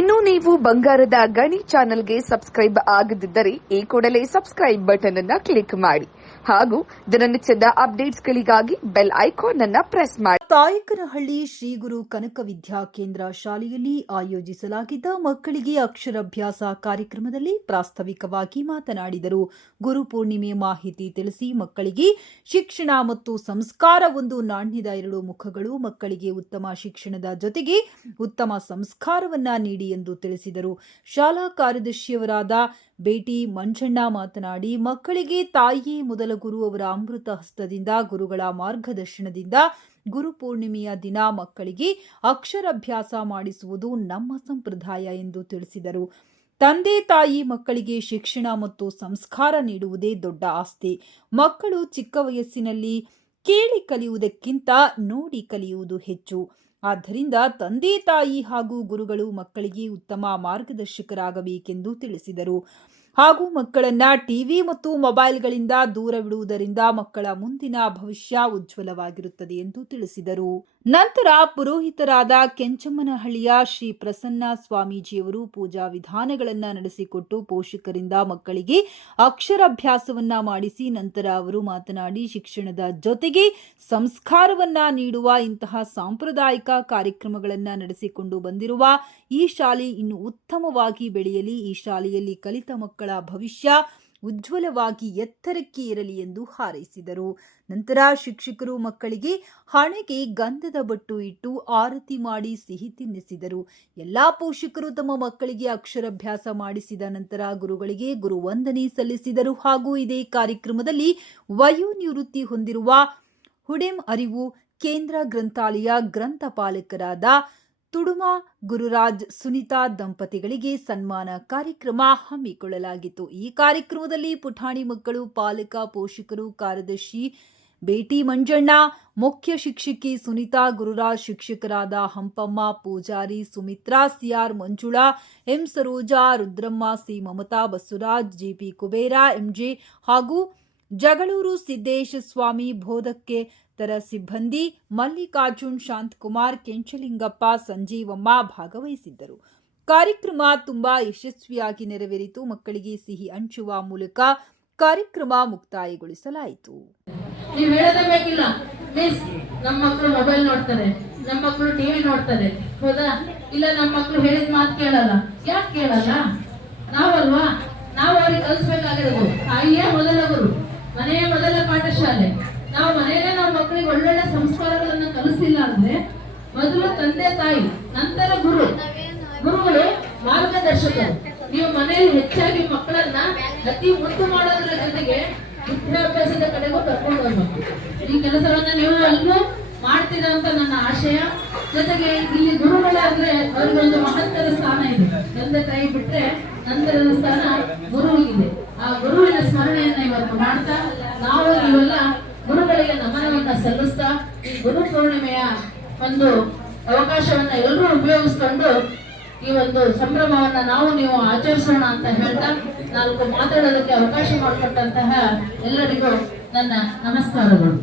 ಇನ್ನು ನೀವು ಬಂಗಾರದ ಗಣಿ ಚಾನೆಲ್ಗೆ ಸಬ್ಸ್ಕ್ರೈಬ್ ಆಗದಿದ್ದರೆ ಈ ಕೂಡಲೇ ಸಬ್ಸ್ಕ್ರೈಬ್ ಬಟನ್ ಅನ್ನ ಕ್ಲಿಕ್ ಮಾಡಿ ಹಾಗೂ ದಿನನಿತ್ಯದ ಅಪ್ಡೇಟ್ಸ್ಗಳಿಗಾಗಿ ಬೆಲ್ ಐಕಾನ್ ಅನ್ನ ಪ್ರೆಸ್ ಮಾಡಿ. ತಾಯಕನಹಳ್ಳಿ ಶ್ರೀ ಗುರು ಕನಕ ವಿದ್ಯಾ ಕೇಂದ್ರ ಶಾಲೆಯಲ್ಲಿ ಆಯೋಜಿಸಲಾಗಿದ್ದ ಮಕ್ಕಳಿಗೆ ಅಕ್ಷರಾಭ್ಯಾಸ ಕಾರ್ಯಕ್ರಮದಲ್ಲಿ ಪ್ರಾಸ್ತಾವಿಕವಾಗಿ ಮಾತನಾಡಿದರು. ಗುರು ಪೂರ್ಣಿಮೆ ಮಾಹಿತಿ ತಿಳಿಸಿ ಮಕ್ಕಳಿಗೆ ಶಿಕ್ಷಣ ಮತ್ತು ಸಂಸ್ಕಾರ ಒಂದು ನಾಣ್ಯದ ಎರಡು ಮುಖಗಳು ಮಕ್ಕಳಿಗೆ ಉತ್ತಮ ಶಿಕ್ಷಣದ ಜೊತೆಗೆ ಉತ್ತಮ ಸಂಸ್ಕಾರವನ್ನ ನೀಡಿ ಎಂದು ತಿಳಿಸಿದರು. ಶಾಲಾ ಕಾರ್ಯದರ್ಶಿಯವರಾದ ಬೇಟಿ ಮಂಜಣ್ಣ ಮಾತನಾಡಿ, ಮಕ್ಕಳಿಗೆ ತಾಯಿ ಮೊದಲ ಗುರು ಅವರ ಅಮೃತ ಹಸ್ತದಿಂದ ಗುರುಗಳ ಮಾರ್ಗದರ್ಶನದಿಂದ ಗುರು ಪೂರ್ಣಿಮೆಯ ದಿನ ಮಕ್ಕಳಿಗೆ ಅಕ್ಷರಾಭ್ಯಾಸ ಮಾಡಿಸುವುದು ನಮ್ಮ ಸಂಪ್ರದಾಯ ಎಂದು ತಿಳಿಸಿದರು. ತಂದೆ ತಾಯಿ ಮಕ್ಕಳಿಗೆ ಶಿಕ್ಷಣ ಮತ್ತು ಸಂಸ್ಕಾರ ನೀಡುವುದೇ ದೊಡ್ಡ ಆಸ್ತಿ. ಮಕ್ಕಳು ಚಿಕ್ಕ ವಯಸ್ಸಿನಲ್ಲಿ ಕೇಳಿ ಕಲಿಯುವುದಕ್ಕಿಂತ ನೋಡಿ ಕಲಿಯುವುದು ಹೆಚ್ಚು. ಆದ್ದರಿಂದ ತಂದೆ ತಾಯಿ ಹಾಗೂ ಗುರುಗಳು ಮಕ್ಕಳಿಗೆ ಉತ್ತಮ ಮಾರ್ಗದರ್ಶಕರಾಗಬೇಕೆಂದು ತಿಳಿಸಿದರು. ಹಾಗೂ ಮಕ್ಕಳನ್ನ ಟಿವಿ ಮತ್ತು ಮೊಬೈಲ್ಗಳಿಂದ ದೂರವಿಡುವುದರಿಂದ ಮಕ್ಕಳ ಮುಂದಿನ ಭವಿಷ್ಯ ಉಜ್ವಲವಾಗಿರುತ್ತದೆ ಎಂದು ತಿಳಿಸಿದರು. ನಂತರ ಪುರೋಹಿತರಾದ ಕೆಂಚಮ್ಮನಹಳ್ಳಿಯ ಶ್ರೀ ಪ್ರಸನ್ನ ಸ್ವಾಮೀಜಿಯವರು ಪೂಜಾ ವಿಧಾನಗಳನ್ನು ನಡೆಸಿಕೊಟ್ಟು ಪೋಷಕರಿಂದ ಮಕ್ಕಳಿಗೆ ಅಕ್ಷರಾಭ್ಯಾಸವನ್ನ ಮಾಡಿಸಿ ನಂತರ ಅವರು ಮಾತನಾಡಿ ಶಿಕ್ಷಣದ ಜೊತೆಗೆ ಸಂಸ್ಕಾರವನ್ನ ನೀಡುವ ಇಂತಹ ಸಾಂಪ್ರದಾಯಿಕ ಕಾರ್ಯಕ್ರಮಗಳನ್ನು ನಡೆಸಿಕೊಂಡು ಬಂದಿರುವ ಈ ಶಾಲೆ ಇನ್ನು ಉತ್ತಮವಾಗಿ ಬೆಳೆಯಲಿ, ಈ ಶಾಲೆಯಲ್ಲಿ ಕಲಿತ ಮಕ್ಕಳ ಭವಿಷ್ಯ ಉಜ್ವಲವಾಗಿ ಎತ್ತರಕ್ಕೆ ಇರಲಿ ಎಂದು ಹಾರೈಸಿದರು. ನಂತರ ಶಿಕ್ಷಕರು ಮಕ್ಕಳಿಗೆ ಹಣೆಗೆ ಗಂಧದ ಬಟ್ಟು ಇಟ್ಟು ಆರತಿ ಮಾಡಿ ಸಿಹಿ ತಿನ್ನಿಸಿದರು. ಎಲ್ಲಾ ಪೋಷಕರು ತಮ್ಮ ಮಕ್ಕಳಿಗೆ ಅಕ್ಷರಾಭ್ಯಾಸ ಮಾಡಿಸಿದ ನಂತರ ಗುರುಗಳಿಗೆ ಗುರು ವಂದನೆ ಸಲ್ಲಿಸಿದರು. ಹಾಗೂ ಇದೇ ಕಾರ್ಯಕ್ರಮದಲ್ಲಿ ವಯೋನಿವೃತ್ತಿ ಹೊಂದಿರುವ ಹುಡೆಂ ಅರಿವು ಕೇಂದ್ರ ಗ್ರಂಥಾಲಯ ಗ್ರಂಥಪಾಲಕರಾದ ತುಡುಮ ಗುರುರಾಜ್ ಸುನಿತಾ ದಂಪತಿಗಳಿಗೆ ಸನ್ಮಾನ ಕಾರ್ಯಕ್ರಮ ಹಮ್ಮಿಕೊಳ್ಳಲಾಗಿತ್ತು. ಈ ಕಾರ್ಯಕ್ರಮದಲ್ಲಿ ಪುಠಾಣಿ ಮಕ್ಕಳು, ಪಾಲಕ, ಪೋಷಕರು, ಕಾರ್ಯದರ್ಶಿ ಬೇಟಿ ಮಂಜಣ್ಣ, ಮುಖ್ಯ ಶಿಕ್ಷಕಿ ಸುನಿತಾ, ಗುರುರಾಜ್ ಶಿಕ್ಷಕರಾದ Hampamma, Poojari Sumitra, CR Manjula, M Saroja, Rudramma, C Mamata Basavaraj GP Kubera MJ ಹಾಗೂ ಜಗಳೂರು ಸಿದ್ದೇಶ ಸ್ವಾಮಿ ಬೋಧಕ್ಕೆ ತರ ಸಿಬ್ಬಂದಿ ಮಲ್ಲಿಕಾರ್ಜುನ್, ಶಾಂತಕುಮಾರ್, ಕೆಂಚಲಿಂಗಪ್ಪ, ಸಂಜೀವಮ್ಮ ಭಾಗವಹಿಸಿದ್ದರು. ಕಾರ್ಯಕ್ರಮ ತುಂಬಾ ಯಶಸ್ವಿಯಾಗಿ ನೆರವೇರಿತು. ಮಕ್ಕಳಿಗೆ ಸಿಹಿ ಹಂಚುವ ಮೂಲಕ ಕಾರ್ಯಕ್ರಮ ಮುಕ್ತಾಯಗೊಳಿಸಲಾಯಿತು. ನೀವು ಹೇಳೋದೇ ಬೇಕಿಲ್ಲ. ಮಿಸ್ ನಮ್ಮ ಮಕ್ಕಳು ಮೊಬೈಲ್ ನೋಡ್ತಾರೆ. ನಮ್ಮ ಮಕ್ಕಳು ಟಿವಿ ನೋಡ್ತಾರೆ. ಹೌದಾ? ಇಲ್ಲ ನಮ್ಮ ಮಕ್ಕಳು ಹೇಳಿದ ಮಾತು ಕೇಳಲ್ಲ. ಯಾಕೆ ಕೇಳಲ್ಲ? ನಾವಲ್ವಾ? ನಾವು ಅವ್ರಿಗೆ ಕಲಿಸ್ಬೇಕಾಗಿರೋದು. ತಾಯಿಯೇ ಮೊದಲ ಗುರು ಮನೆಯೇ ಮೊದಲ ಪಾಠಶಾಲೆ ನಾವು ಮನೆಯಲ್ಲೇ ನಾವು ಮಕ್ಕಳಿಗೆ ಒಳ್ಳೊಳ್ಳೆ ಸಂಸ್ಕಾರಗಳನ್ನ ಕಲಿಸ್ಲಿಲ್ಲ ಅಂದ್ರೆ ಮೊದಲು ತಂದೆ ತಾಯಿ, ನಂತರ ಗುರು. ಗುರುಗಳು, ಮಾರ್ಗದರ್ಶಕರು. ನೀವು ಮನೆಯಲ್ಲಿ ಹೆಚ್ಚಾಗಿ ಮಕ್ಕಳನ್ನ ಅತಿ ಮುದ್ದು ಮಾಡೋದ್ರ ಜೊತೆಗೆ ವಿದ್ಯಾಭ್ಯಾಸದ ಕಡೆಗೂ ಕರ್ಕೊಂಡು ಹೋಗ್ಬೇಕು. ಈ ಕೆಲಸಗಳನ್ನ ನೀವು ಅಲ್ಲೂ ಮಾಡ್ತೀರಾ ಅಂತ ನನ್ನ ಆಶಯ. ಜೊತೆಗೆ ಇಲ್ಲಿ ಗುರುಗಳಾದ್ರೆ ಅವ್ರಿಗೆ ಮಹತ್ತರ ಸ್ಥಾನ ಇದೆ. ತಂದೆ ತಾಯಿ ಬಿಟ್ರೆ ನಂತರದ ಸ್ಥಾನ ಗುರುವಿಗಿದೆ ಆ ಗುರುವಿನ ಸ್ಮರಣೆಯನ್ನ ಇವತ್ತು ಮಾಡ್ತಾ, ನಾವು ಇವೆಲ್ಲ ಗುರುಗಳಿಗೆ ನಮನವನ್ನ ಸಲ್ಲಿಸ್ತಾ, ಈ ಗುರು ಪೂರ್ಣಿಮೆಯ ಒಂದು ಅವಕಾಶವನ್ನ ಎಲ್ಲರೂ ಉಪಯೋಗಿಸ್ಕೊಂಡು ಈ ಒಂದು ಸಂಭ್ರಮವನ್ನ ನಾವು ನೀವು ಆಚರಿಸೋಣ ಅಂತ ಹೇಳ್ತಾ ನಾಲ್ಕು ಮಾತಾಡೋದಕ್ಕೆ ಅವಕಾಶ ಮಾಡಿಕೊಟ್ಟಂತಹ ಎಲ್ಲರಿಗೂ ನನ್ನ ನಮಸ್ಕಾರಗಳು.